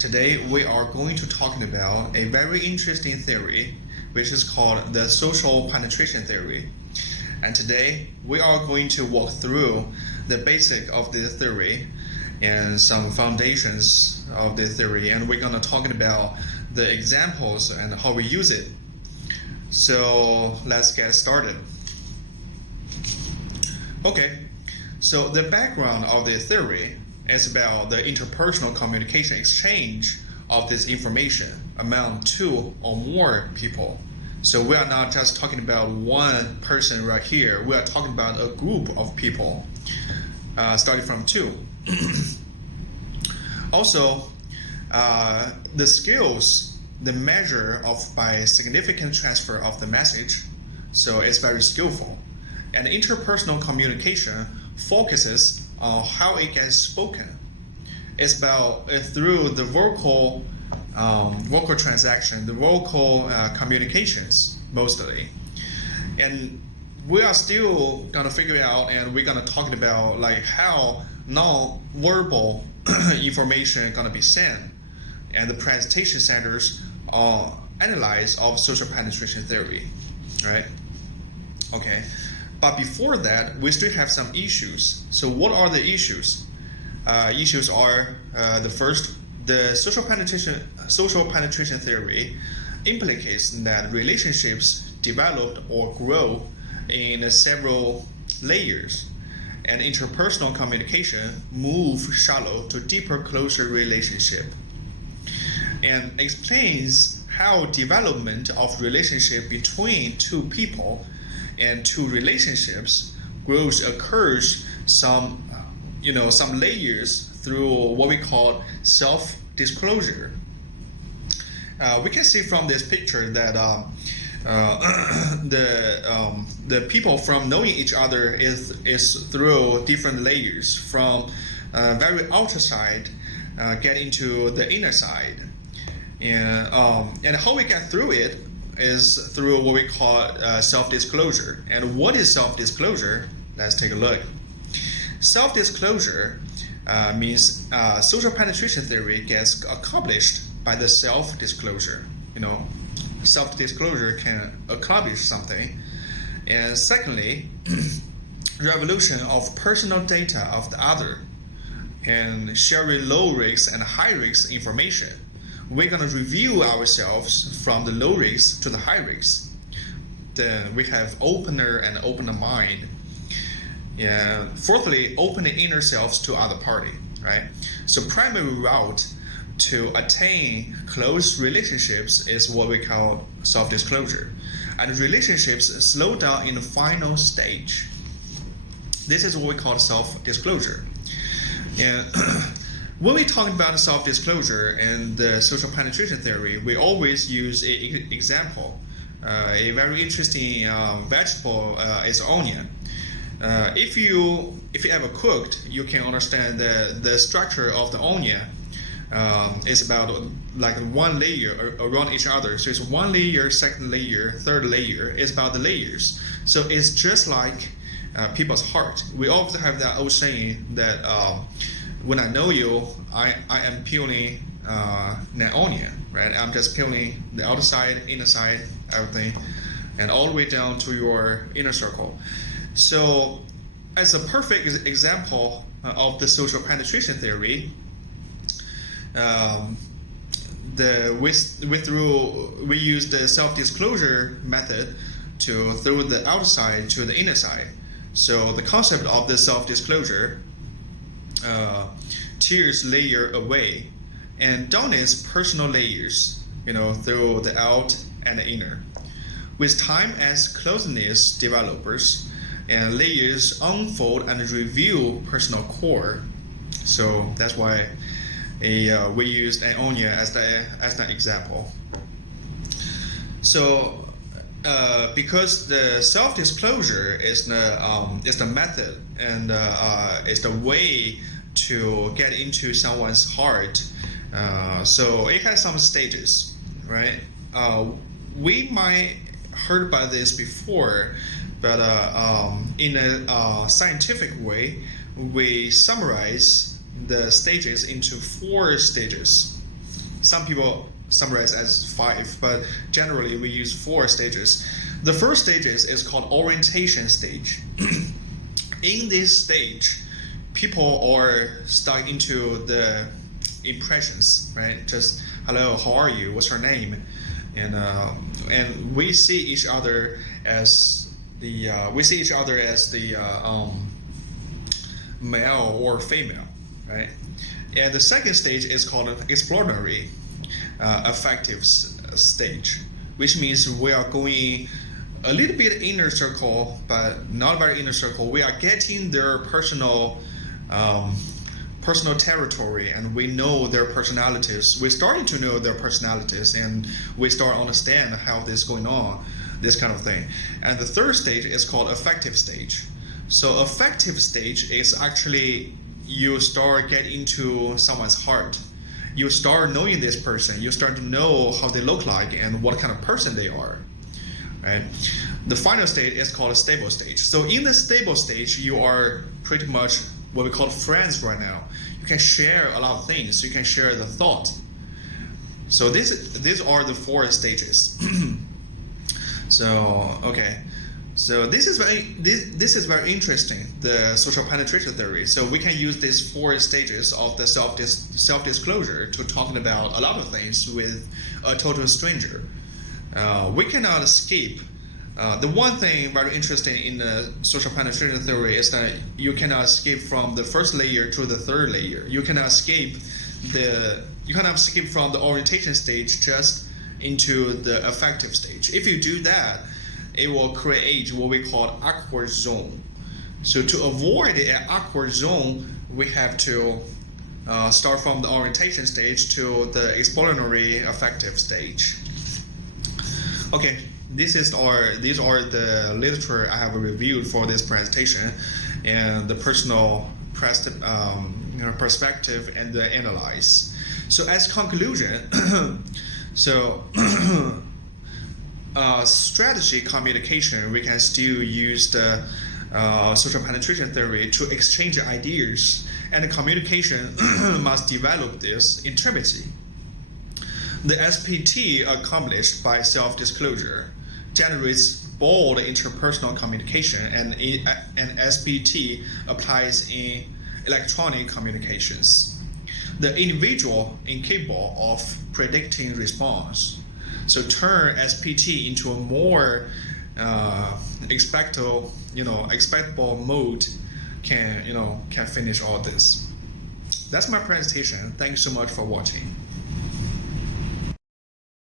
Today we are going to talk about a very interesting theory which is called the social penetration theory. And today we are going to walk through the basic of the theory and some foundations of the theory, and we're going to talk about the examples and how we use it. So let's get started. Okay, so the background of the theory is about the interpersonal communication exchange of this information among two or more people. So we are not just talking about one person right here. We are talking about a group of people, starting from two. Also, the skills, the measure of by significant transfer of the message, so it's very skillful. And interpersonal communication focuses on how it gets spoken. It's about through the vocal transaction, the vocal communications mostly. And we are still gonna figure out, and we're gonna talk about like how non-verbal information gonna be sent, and the presentation centers are analyze of social penetration theory, right? Okay, but before that, we still have some issues. So what are the issues? Issues are the first, the social penetration theory implicates that relationships develop or grow in several layers, and interpersonal communication move shallow to deeper, closer relationship, and explains how development of relationship between two people and two relationships occurs some layers through what we call self-disclosure. We can see from this picture that the people from knowing each other is through different layers, from very outer side get into the inner side, and how we get through it is through what we call self-disclosure. And what is self-disclosure? Let's take a look. Self-disclosure means social penetration theory gets accomplished by the self-disclosure. Self-disclosure can accomplish something. And secondly, revolution of personal data of the other, and sharing low risk and high risk information. We're going to review ourselves from the low risk to the high risk. Then we have opener and opener mind. And fourthly, opening inner selves to other party, right? So primary route to attain close relationships is what we call self-disclosure. And relationships slow down in the final stage. This is what we call self-disclosure. And when we talk about self-disclosure and the social penetration theory, we always use an example. A very interesting vegetable is onion. If you ever cooked, you can understand the structure of the onion is about like one layer around each other. So it's one layer, second layer, third layer. It's about the layers. So it's just like people's heart. We often have that old saying that when I know you, I am peeling an onion, right? I'm just peeling the outside, inner side, everything, and all the way down to your inner circle. So, as a perfect example of the social penetration theory, we use the self-disclosure method to through the outside to the inner side. So the concept of the self-disclosure tears layer away and donates personal layers, through the out and the inner. With time as closeness develops and layers unfold and reveal personal core. So that's why we used an onion as the example. So because the self-disclosure is the method and is the way to get into someone's heart. So it has some stages, right? We might heard about this before, but in a scientific way, we summarize the stages into 4 stages. Some people summarize as 5, but generally we use 4 stages. The first stage is called orientation stage. In this stage, people are stuck into the impressions, right? Just hello, how are you? What's your name? And we see each other as the male or female, right? And the second stage is called exploratory affective stage, which means we are going a little bit inner circle, but not very inner circle. We are getting their personal territory, and we know their personalities. We're starting to know their personalities, and we start to understand how this is going on, this kind of thing. And the third stage is called affective stage. So affective stage is actually you start getting into someone's heart. You start knowing this person. You start to know how they look like and what kind of person they are. Right? The final stage is called a stable stage. So in the stable stage, you are pretty much what we call friends right now. You can share a lot of things. You can share the thought. So these are the 4 stages. So okay. So this is very interesting, the social penetration theory. So we can use these 4 stages of the self-disclosure to talking about a lot of things with a total stranger. We cannot skip. The one thing very interesting in the social penetration theory is that you cannot skip from the first layer to the third layer. You cannot skip from the orientation stage just into the affective stage. If you do that, it will create what we call awkward zone. So to avoid an awkward zone, we have to start from the orientation stage to the exploratory affective stage. Okay, these are the literature I have reviewed for this presentation, and the personal perspective and the analyze. So as conclusion, so strategy communication, we can still use the social penetration theory to exchange ideas, and communication must develop this intimacy. The SPT accomplished by self-disclosure generates bold interpersonal communication, and SPT applies in electronic communications. The individual incapable of predicting response. So turn SPT into a more expectable mode can finish all this. That's my presentation. Thanks so much for watching.